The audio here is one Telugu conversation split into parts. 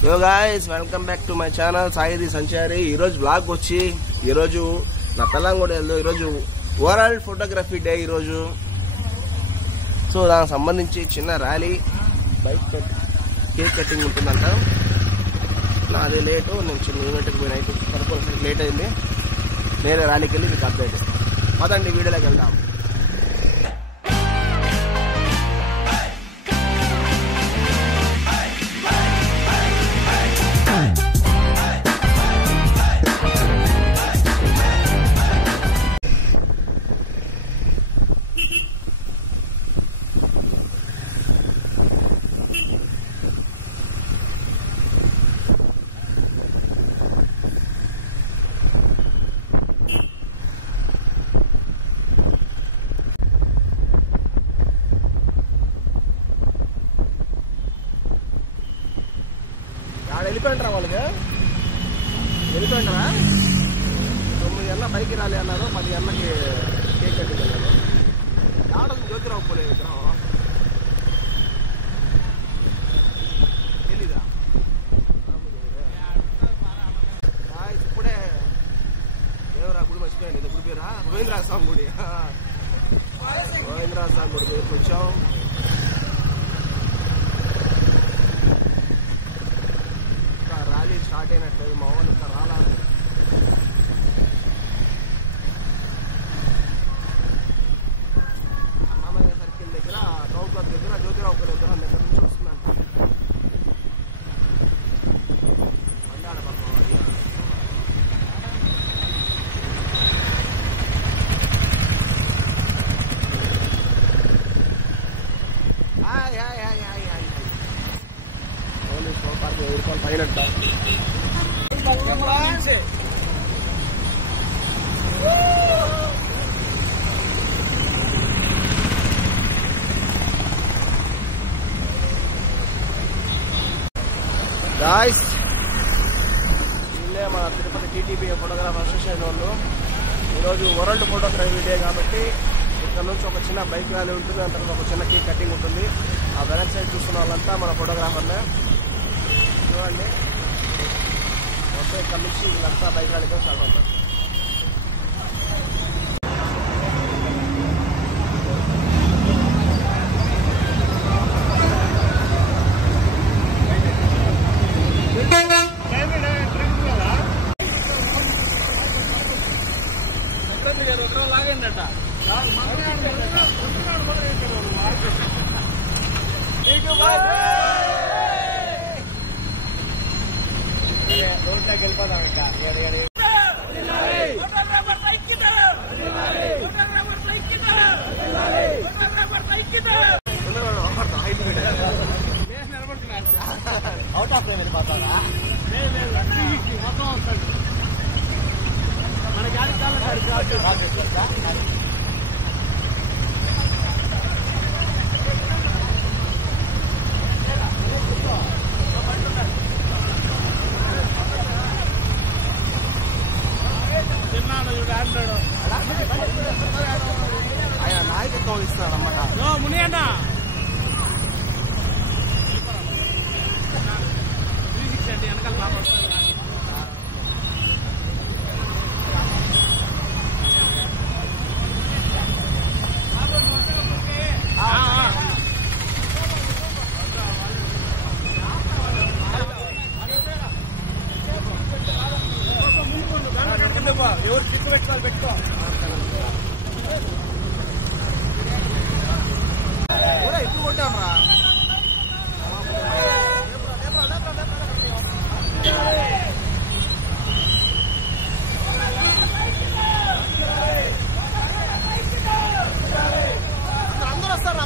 Yo guys, welcome back to my channel Saidi Sanchari. ఈ రోజు బ్లాగ్ వచ్చి ఈ రోజు నా తెలంగాణలో ఈ రోజు వరల్డ్ ఫోటోగ్రఫీ డే. ఈ రోజు సో దానికి సంబంధించి చిన్న ర్యాలీ బైక్ కేక్ కటింగ్ ఉంటుందంట. నాది లేటు, నేను చిన్న యూనిట్కి పోయిన అయితే కనుక్కోవడానికి లేట్ అయింది. నేనే ర్యాలీకి వెళ్ళి మీకు అప్డేట్ పదండి, వీడియోలోకి వెళ్దాం. వెళ్ళిపోయింటారా వాళ్ళకి వెళ్ళిపోయింటారా 9 గంటల బైక్ రాలి అన్నారు, 10 గంటలకి కేక్ కట్టింగ్ అన్నారు. ఆడదు జ్యోతిరావు పోలే విగ్రహం తెలీదా? ఇప్పుడే దేవరా గుడి మర్చిపోయాను. ఇది గుడి పేరా? గోవిందరాజ స్వామి గుడి. గోవిందరాజ స్వామి గుడి దగ్గరికి వచ్చాం. ర్యాలీ స్టార్ట్ అయినట్లేదు, మా వాళ్ళు ఇంకా రాలా. అన్నమయ్య సర్కిల్ దగ్గర టౌన్ క్లబ్ దగ్గర జ్యోతిరావు విగ్రహం దగ్గర నుంచి వస్తుందంట. మండాడ పైనట్ట గాయ్స్, వీళ్ళే మన తిరుపతి టీటీపీ ఫోటోగ్రాఫర్ అసోసియేషన్ వాళ్ళు. ఈరోజు వరల్డ్ ఫోటోగ్రఫీ డే కాబట్టి ఇక్కడ నుంచి ఒక చిన్న బైక్ ర్యాలీ ఉంటుంది, అంత ఒక చిన్న కేక్ కటింగ్ ఉంటుంది. ఆ వెనక్ సైడ్ చూస్తున్న వాళ్ళంతా మన ఫోటోగ్రాఫర్లే. చూడండి, మొత్తం ఇక్కడ నుంచి వీళ్ళంతా బైక్ ర్యాలీకి స్టార్ట్ అవుతారు. రోడ్లోకి వెళ్ళిపోతాం ఇంకా. అవుట్ ఆఫ్ వెళ్ళిపోతారా? మన గాడి ఆయన నాయకత్వం ఇస్తున్నాడు అన్నమాట. ముని అన్న వెనకాల బాగా ఎవరు పిక్కు పెట్టుకోవాలి పెట్టుకో. ఇప్పుడు కొట్టామరా అందరూ వస్తారు.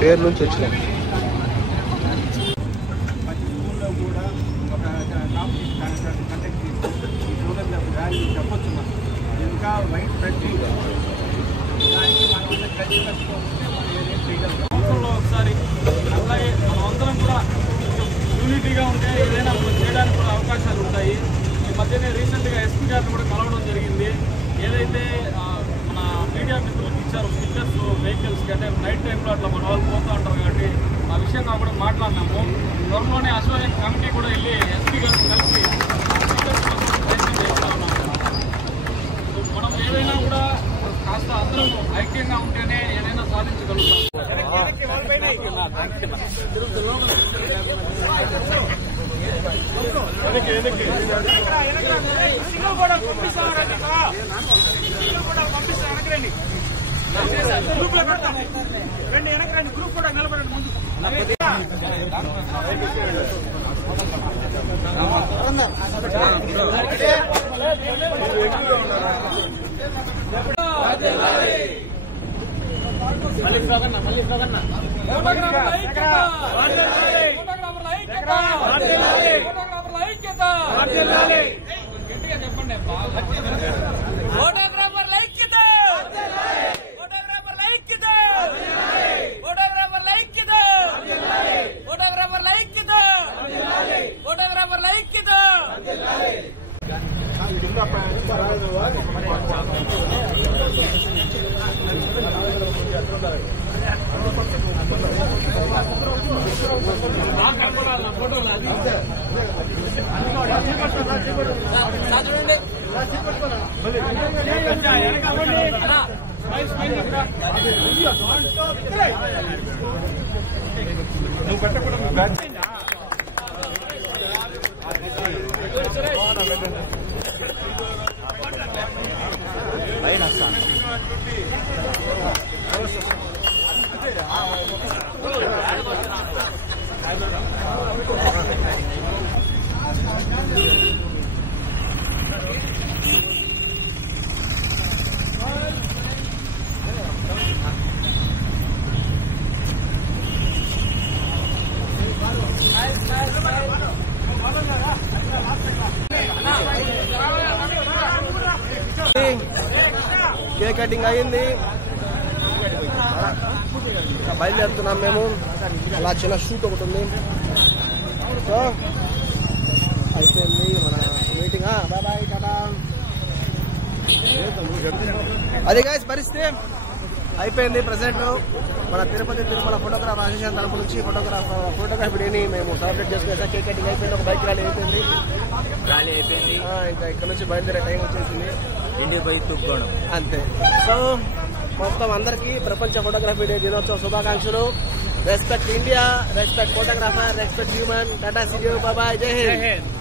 పేరు నుంచి వచ్చినాయి. చెప్పొచ్చు ఇంకా వైట్ పెట్టి సంవత్సరంలో ఒకసారి అలాగే మనమందరం కూడా యూనిటీగా ఉంటే ఏదైనా చేయడానికి కూడా అవకాశాలు ఉంటాయి. ఈ మధ్యనే రీసెంట్గా ఎస్పీ గారిని కూడా కలవడం జరిగింది. ఏదైతే మన మీడియా మిత్రులకు ఇచ్చారో స్టిక్కర్స్ వెహికల్స్కి, అంటే నైట్ టైంలో అట్లా మన వాళ్ళు పోతూ ఉంటారు కాబట్టి ఆ విషయంగా కూడా మాట్లాడినాము. త్వరలోనే అసోసియేషన్ కమిటీ కూడా వెళ్ళి ఎస్పీ గారిని కలిసి స్టిక్కర్స్ కోసం ప్రయత్నం చేస్తూ ఉన్నాము. మనం ఏదైనా కూడా కాస్త అందరం ఐక్యంగా ఉంటేనే ఏదైనా సాధించగలుగుతాం. రండి వెనక్కి రండి, గ్రూప్ కూడా నిలబడండి ముందు. గట్టిగా చెప్పండి. ఫోటోగ్రాఫర్ లైక్యత, ఫోటోగ్రాఫర్ లైక్యత, ఫోటోగ్రాఫర్ లైక్యత, ఫోటోగ్రాఫర్ లైక్యత, ఫోటోగ్రాఫర్ లైక్యత. నువ్వు పెట్టకూడదు. కేక్ కటింగ్ అయింది, బయలుదేరుతున్నాం మేము. అలా చిన్న షూట్ ఒకటి ఉంది. సో అయిపోయింది మన మీటింగ్. Bye bye, Tata. అది గైస్ పరిస్థితి. అయిపోయింది. ప్రెసెంట్ మన తిరుపతి తిరుమల ఫోటోగ్రాఫర్ అసోసియేషన్ తరపు నుంచి ఫోటోగ్రఫీ డేని మేము సెలబ్రేట్ చేసుకున్నాం. కేక్ కటింగ్ అయిపోయింది, ఒక బైక్ ర్యాలీ అయిపోయింది. ఇంకా ఇక్కడ నుంచి బయలుదేరే టైం వచ్చేసింది. ఇండియా బై తుక్కోవడం అంతే. సో మొత్తం అందరికీ ప్రపంచ ఫోటోగ్రఫీ డే దినోత్సవ శుభాకాంక్షలు. Respect India, respect photographer, respect human. Tata see you, bye, జై హింద్.